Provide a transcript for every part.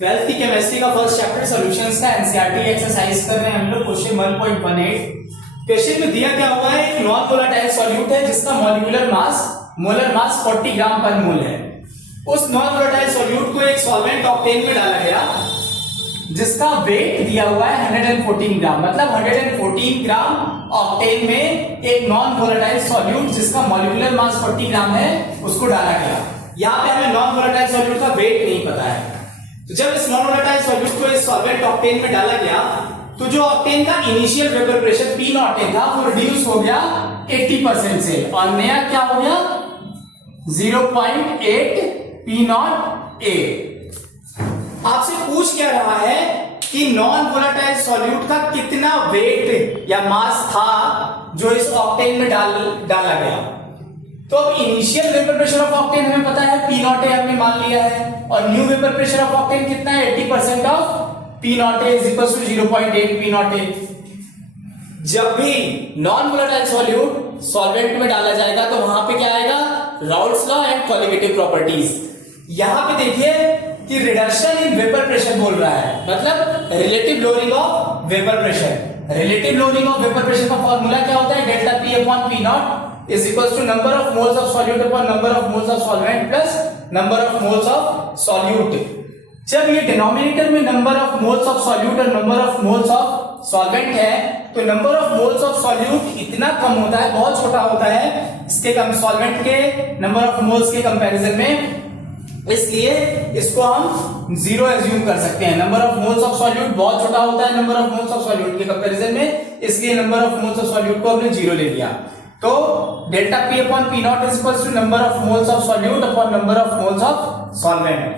12th की chemistry का first chapter solutions का एनसीईआरटी एक्सरसाइज कर रहे हैं हम लोग। क्वेश्चन 1.18 क्वेश्चन में दिया क्या हुआ है, एक नॉन वोलेटाइल सॉल्यूट है जिसका मोलर मास 40 ग्राम पर मोल है। उस नॉन वोलेटाइल सॉल्यूट को एक सॉल्वेंट ऑक्टेन में डाला गया जिसका वेट दिया हुआ है 114 ग्राम, मतलब 114 ग्राम ऑक्टेन में एक नॉन वोलेटाइल सॉल्यूट जिसका मॉलिक्यूलर मास 40 ग्राम है उसको डाला गया। यहाँ पे हमें नॉन वोलेटाइल सॉल्यूट का वेट नहीं पता है, तो जब इस नॉन वोलेटाइल सॉल्यूट को इस सॉल्वेंट ऑक्टेन में डाला गया तो जो ऑक्टेन का initial vapour pressure P naught ए था वो रिड्यूस हो गया 80% से और नया क्या हो गया 0.8 P नॉट ए। आपसे पूछ क्या रहा है कि नॉन वोलेटाइल सॉल्यूट का कितना वेट या मास था जो इस ऑक्टेन में डाला गया। तो अब initial vapour pressure of octane हमें पता है P नॉट ए हमने मान लिया है और new vapour pressure of octane कितना है 80% of P naught A is equal to 0.8 P naught A. जब भी नॉन वोलेटाइल सॉल्यूट सॉल्वेंट में डाला जाएगा तो वहां पे क्या आएगा, Raoult's law and colligative properties. यहां पे देखिए कि रिडक्शन इन वेपर प्रेशर बोल रहा है, मतलब relative lowering of vapour pressure. Relative lowering of vapour pressure का फॉर्मूला क्या होता है, delta P upon P not is equals to number of moles of solute upon number of moles of solvent plus number of moles of solute। जब ये denominator में number of moles of solute और number of moles of solvent है तो number of moles of solute इतना कम होता है, बहुत छोटा होता है इसके कम सॉल्वेंट के नंबर ऑफ मोल्स के कंपैरिजन में, इसलिए इसको हम जीरो एज्यूम कर सकते हैं। Number of moles of solute बहुत छोटा होता है number of moles of solute के कंपैरिजन में, इसलिए number of moles of solute को हमने जीरो ले लिया। तो delta P upon P naught is equal to number of moles of solute upon number of moles of solvent.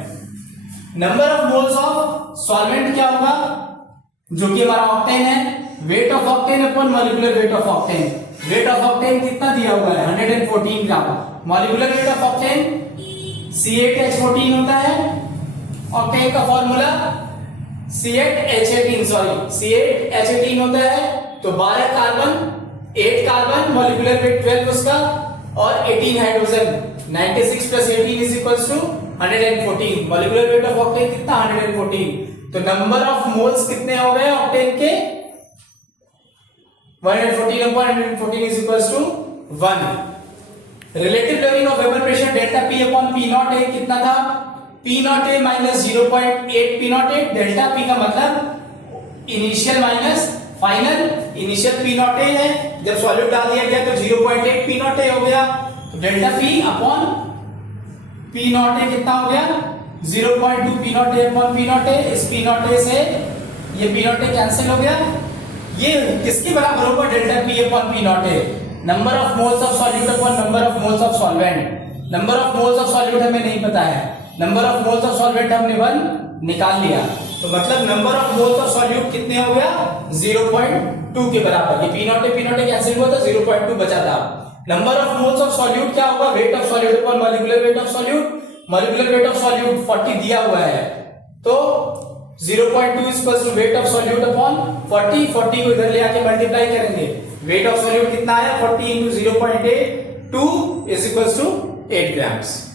Number of moles of solvent क्या होगा, जो कि हमारा ऑक्टेन है, weight of octane upon molecular weight of octane. Weight of octane कितना दिया हुआ है 114 gram. Molecular weight of octane C8H14 होता है। ऑक्टेन का फॉर्मूला C8H18 होता है। तो 12 कार्बन 8 कार्बन मॉलिक्यूलर वेट 12 उसका और 18 hydrogen 96 plus 18 is equals to 114। Molecular weight of octane कितना 114। तो नंबर ऑफ मोल्स कितने हो गए ऑक्टेन के 114 upon 114 is equals to 1। Relative lowering of vapour pressure delta P upon P naught A कितना था, P naught A minus 0.8 P naught A. Delta P का मतलब initial minus final. Initial P naught A है, जब solute डाल दिया गया तो 0.8 P नॉट ए हो गया। तो delta P upon P naught A कितना हो गया 0.2 P नॉट ए अपॉन P नॉट ए। इस P नॉट ए से ये P नॉट ए कैंसिल हो गया। ये किसके बराबर होगा, delta P upon P naught A, number of moles of solute upon number of moles of solvent. Number of moles of solute हमें नहीं पता है, number of moles of solvent हमने 1 निकाल लिया, तो मतलब number of moles of solute कितने हो गया 0.2 के बराबर। ये P नॉट ए कैंसिल हुआ था 0.2 बचा था। Number of moles of solute क्या होगा, weight of solute upon molecular weight of solute. Molecular weight of solute 40 दिया हुआ है, तो 0.2 is equal to weight of solute upon 40 को इधर ले आके मल्टीप्लाई करेंगे। वेट ऑफ सॉल्यूट कितना है 40 into 0.8 2 is equals to 8 grams।